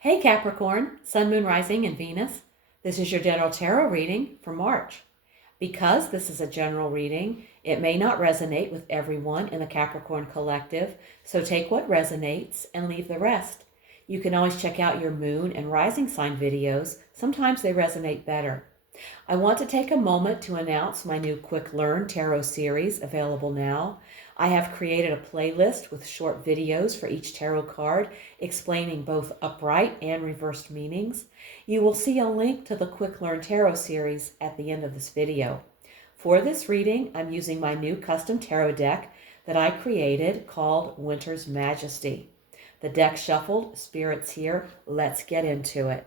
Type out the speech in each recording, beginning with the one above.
Hey Capricorn, Sun, Moon, Rising, and Venus. This is your general tarot reading for March. Because this is a general reading, it may not resonate with everyone in the Capricorn collective, so take what resonates and leave the rest. You can always check out your moon and rising sign videos. Sometimes they resonate better. I want to take a moment to announce my new Quick Learn Tarot series available now. I have created a playlist with short videos for each tarot card explaining both upright and reversed meanings. You will see a link to the Quick Learn Tarot series at the end of this video. For this reading, I'm using my new custom tarot deck that I created called Winter's Majesty. The deck shuffled, spirits here, let's get into it.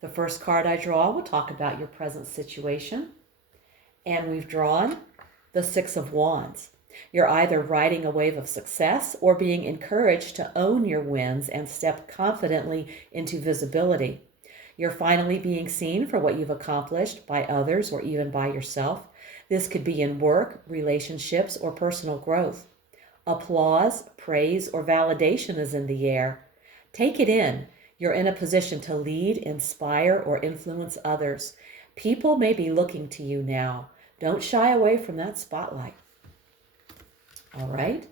The first card I draw will talk about your present situation. And we've drawn the Six of Wands. You're either riding a wave of success or being encouraged to own your wins and step confidently into visibility. You're finally being seen for what you've accomplished by others or even by yourself. This could be in work, relationships, or personal growth. Applause, praise, or validation is in the air. Take it in. You're in a position to lead, inspire, or influence others. People may be looking to you now. Don't shy away from that spotlight. All right.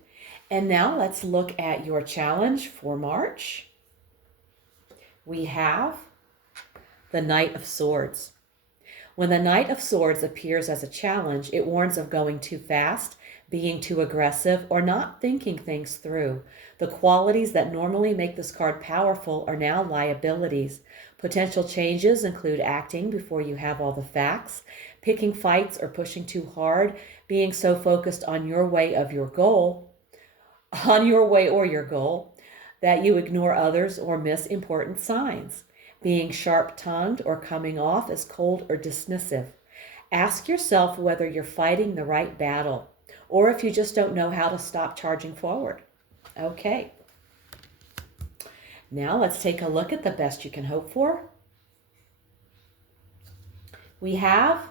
And now let's look at your challenge for March. We have the Knight of Swords. When the Knight of Swords appears as a challenge, it warns of going too fast, being too aggressive, or not thinking things through. The qualities that normally make this card powerful are now liabilities. Potential changes include acting before you have all the facts, picking fights or pushing too hard, being so focused on your way or your goal, that you ignore others or miss important signs. Being sharp-tongued or coming off as cold or dismissive. Ask yourself whether you're fighting the right battle or if you just don't know how to stop charging forward. Okay. Now let's take a look at the best you can hope for. We have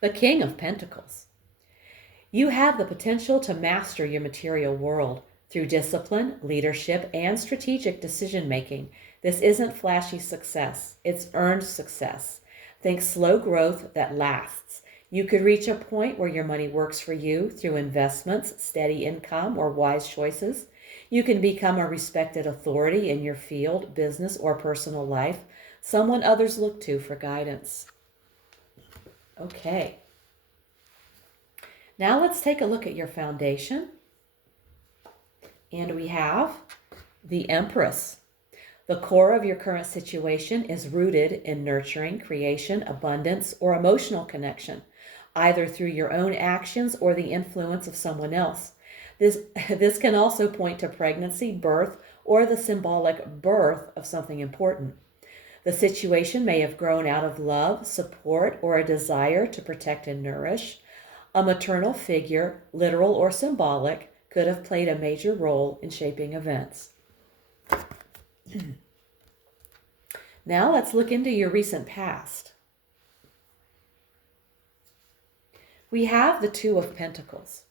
the King of Pentacles. You have the potential to master your material world through discipline, leadership, and strategic decision-making. This isn't flashy success. It's earned success. Think slow growth that lasts. You could reach a point where your money works for you through investments, steady income, or wise choices. You can become a respected authority in your field, business, or personal life, someone others look to for guidance. Okay. Now let's take a look at your foundation. And we have the Empress. The core of your current situation is rooted in nurturing, creation, abundance, or emotional connection, either through your own actions or the influence of someone else. This can also point to pregnancy, birth, or the symbolic birth of something important. The situation may have grown out of love, support, or a desire to protect and nourish. A maternal figure, literal or symbolic, could have played a major role in shaping events. Now let's look into your recent past. We have the Two of Pentacles.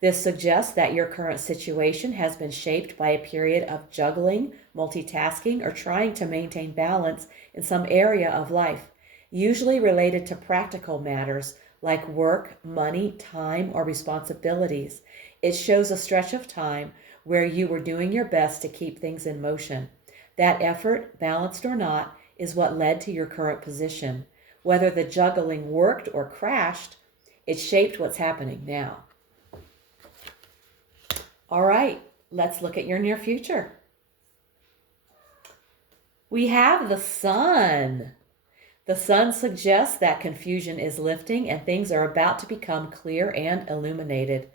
This suggests that your current situation has been shaped by a period of juggling, multitasking, or trying to maintain balance in some area of life, usually related to practical matters like work, money, time, or responsibilities. It shows a stretch of time where you were doing your best to keep things in motion. That effort, balanced or not, is what led to your current position. Whether the juggling worked or crashed, it shaped what's happening now. All right, let's look at your near future. We have the Sun. The Sun suggests that confusion is lifting and things are about to become clear and illuminated.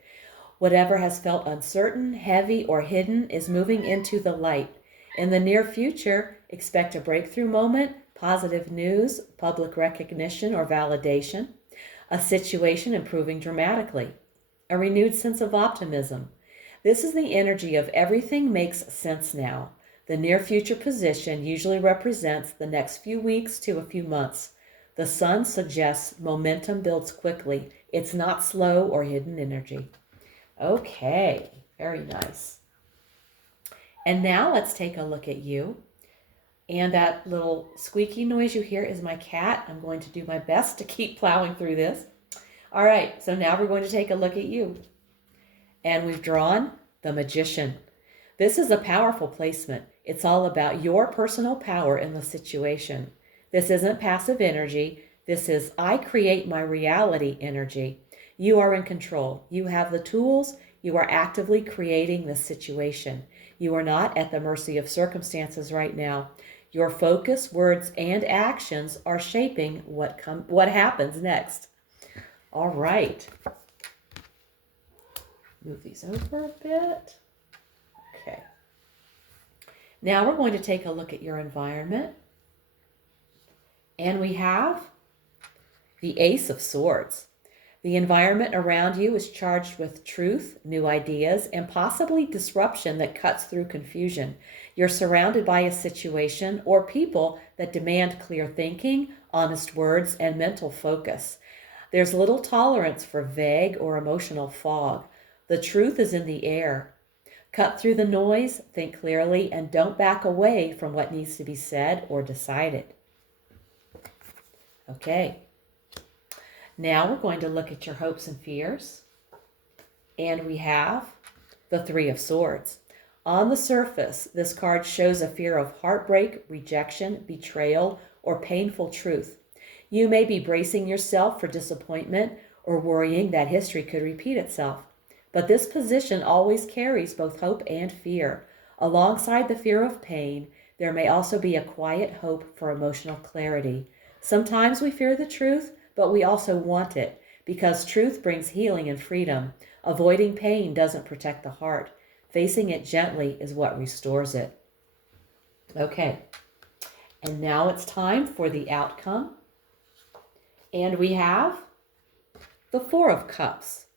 Whatever has felt uncertain, heavy, or hidden is moving into the light. In the near future, expect a breakthrough moment, positive news, public recognition or validation, a situation improving dramatically, a renewed sense of optimism. This is the energy of everything makes sense now. The near future position usually represents the next few weeks to a few months. The Sun suggests momentum builds quickly. It's not slow or hidden energy. Okay, very nice. And now let's take a look at you And that little squeaky noise you hear is my cat. I'm going to do my best to keep plowing through this. All right, so now we're going to take a look at you. And we've drawn the Magician. This is a powerful placement. It's all about your personal power in the situation. This isn't passive energy. This is I create my reality energy. You are in control. You have the tools. You are actively creating this situation. You are not at the mercy of circumstances right now. Your focus, words, and actions are shaping what happens next. All right. Move these over a bit. Okay. Now we're going to take a look at your environment. And we have the Ace of Swords. The environment around you is charged with truth, new ideas, and possibly disruption that cuts through confusion. You're surrounded by a situation or people that demand clear thinking, honest words, and mental focus. There's little tolerance for vague or emotional fog. The truth is in the air. Cut through the noise, think clearly, and don't back away from what needs to be said or decided. Okay. Now we're going to look at your hopes and fears. And we have the Three of Swords. On the surface, this card shows a fear of heartbreak, rejection, betrayal, or painful truth. You may be bracing yourself for disappointment or worrying that history could repeat itself. But this position always carries both hope and fear. Alongside the fear of pain, there may also be a quiet hope for emotional clarity. Sometimes we fear the truth, but we also want it, because truth brings healing and freedom. Avoiding pain doesn't protect the heart. Facing it gently is what restores it. Okay, and now it's time for the outcome. And we have the Four of Cups.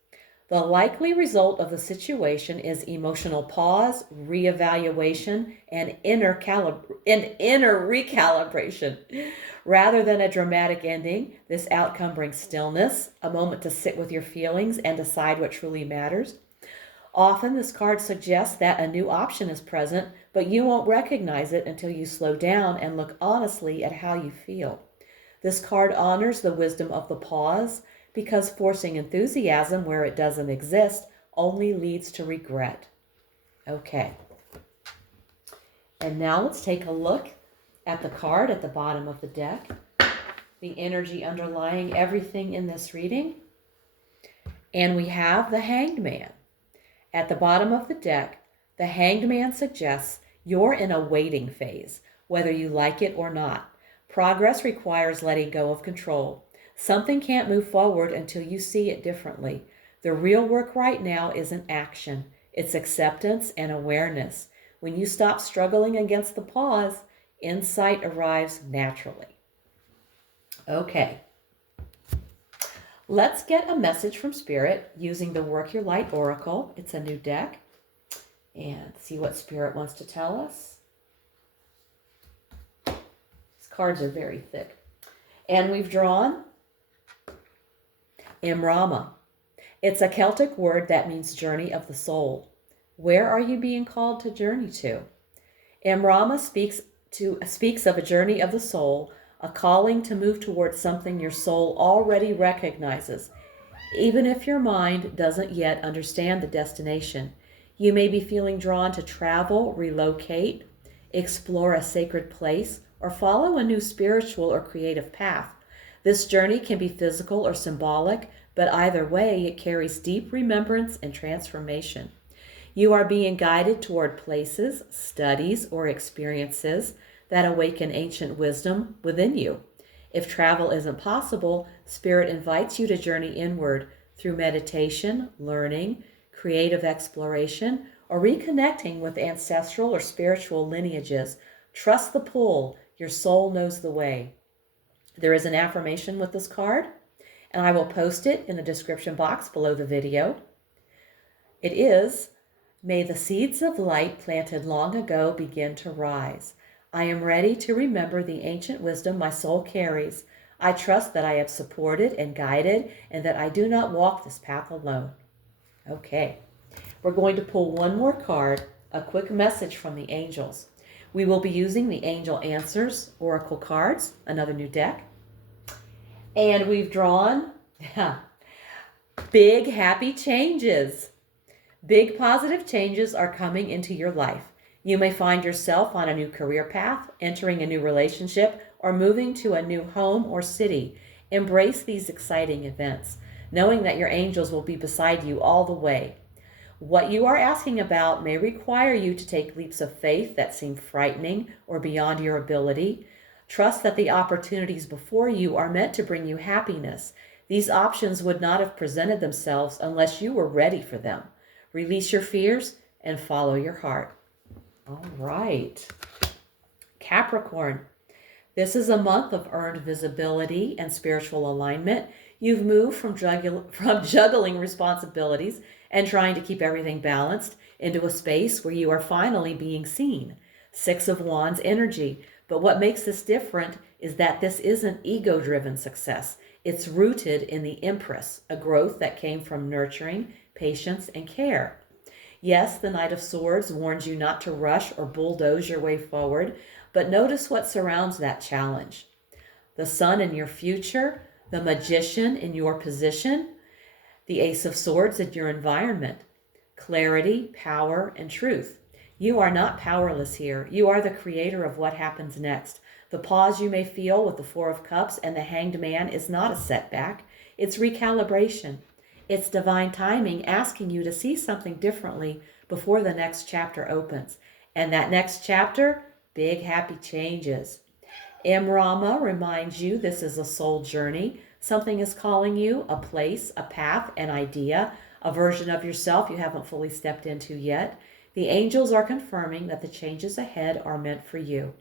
The likely result of the situation is emotional pause, reevaluation, and inner recalibration. Rather than a dramatic ending, this outcome brings stillness, a moment to sit with your feelings and decide what truly matters. Often this card suggests that a new option is present, but you won't recognize it until you slow down and look honestly at how you feel. This card honors the wisdom of the pause, because forcing enthusiasm where it doesn't exist only leads to regret. Okay. And now let's take a look at the card at the bottom of the deck, the energy underlying everything in this reading. And we have the Hanged Man. At the bottom of the deck, the Hanged Man suggests you're in a waiting phase, whether you like it or not. Progress requires letting go of control. Something can't move forward until you see it differently. The real work right now isn't action. It's acceptance and awareness. When you stop struggling against the pause, insight arrives naturally. Okay. Let's get a message from Spirit using the Work Your Light Oracle. It's a new deck. And see what Spirit wants to tell us. These cards are very thick. And we've drawn Imrama. It's a Celtic word that means journey of the soul. Where are you being called to journey to? Imrama speaks of a journey of the soul, a calling to move towards something your soul already recognizes, even if your mind doesn't yet understand the destination. You may be feeling drawn to travel, relocate, explore a sacred place, or follow a new spiritual or creative path. This journey can be physical or symbolic, but either way, it carries deep remembrance and transformation. You are being guided toward places, studies, or experiences that awaken ancient wisdom within you. If travel isn't possible, Spirit invites you to journey inward through meditation, learning, creative exploration, or reconnecting with ancestral or spiritual lineages. Trust the pull. Your soul knows the way. There is an affirmation with this card, and I will post it in the description box below the video. It is, may the seeds of light planted long ago begin to rise. I am ready to remember the ancient wisdom my soul carries. I trust that I am supported and guided, and that I do not walk this path alone. Okay, we're going to pull one more card, a quick message from the angels. We will be using the Angel Answers Oracle cards, another new deck. And we've drawn big happy changes. Big positive changes are coming into your life. You may find yourself on a new career path, entering a new relationship, or moving to a new home or city. Embrace these exciting events, knowing that your angels will be beside you all the way. What you are asking about may require you to take leaps of faith that seem frightening or beyond your ability. Trust that the opportunities before you are meant to bring you happiness. These options would not have presented themselves unless you were ready for them. Release your fears and follow your heart. All right. Capricorn. This is a month of earned visibility and spiritual alignment. You've moved from juggling responsibilities and trying to keep everything balanced into a space where you are finally being seen. Six of Wands energy. But what makes this different is that this isn't ego-driven success. It's rooted in the Empress, a growth that came from nurturing, patience, and care. Yes, the Knight of Swords warns you not to rush or bulldoze your way forward, but notice what surrounds that challenge. The Sun in your future, the Magician in your position, the Ace of Swords in your environment. Clarity, power, and truth. You are not powerless here. You are the creator of what happens next. The pause you may feel with the Four of Cups and the Hanged Man is not a setback. It's recalibration. It's divine timing asking you to see something differently before the next chapter opens. And that next chapter, big happy changes. M. Rama reminds you this is a soul journey. Something is calling you, a place, a path, an idea, a version of yourself you haven't fully stepped into yet. The angels are confirming that the changes ahead are meant for you.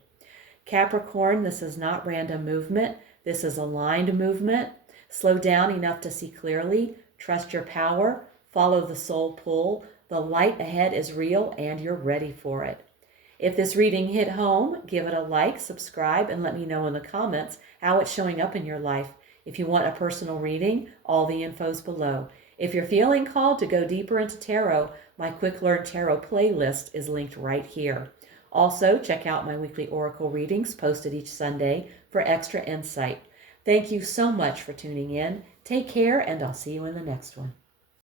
Capricorn, this is not random movement. This is aligned movement. Slow down enough to see clearly. Trust your power. Follow the soul pull. The light ahead is real and you're ready for it. If this reading hit home, give it a like, subscribe, and let me know in the comments how it's showing up in your life. If you want a personal reading, all the info's below. If you're feeling called to go deeper into tarot, my Quick Learn Tarot playlist is linked right here. Also, check out my weekly oracle readings posted each Sunday for extra insight. Thank you so much for tuning in. Take care, and I'll see you in the next one.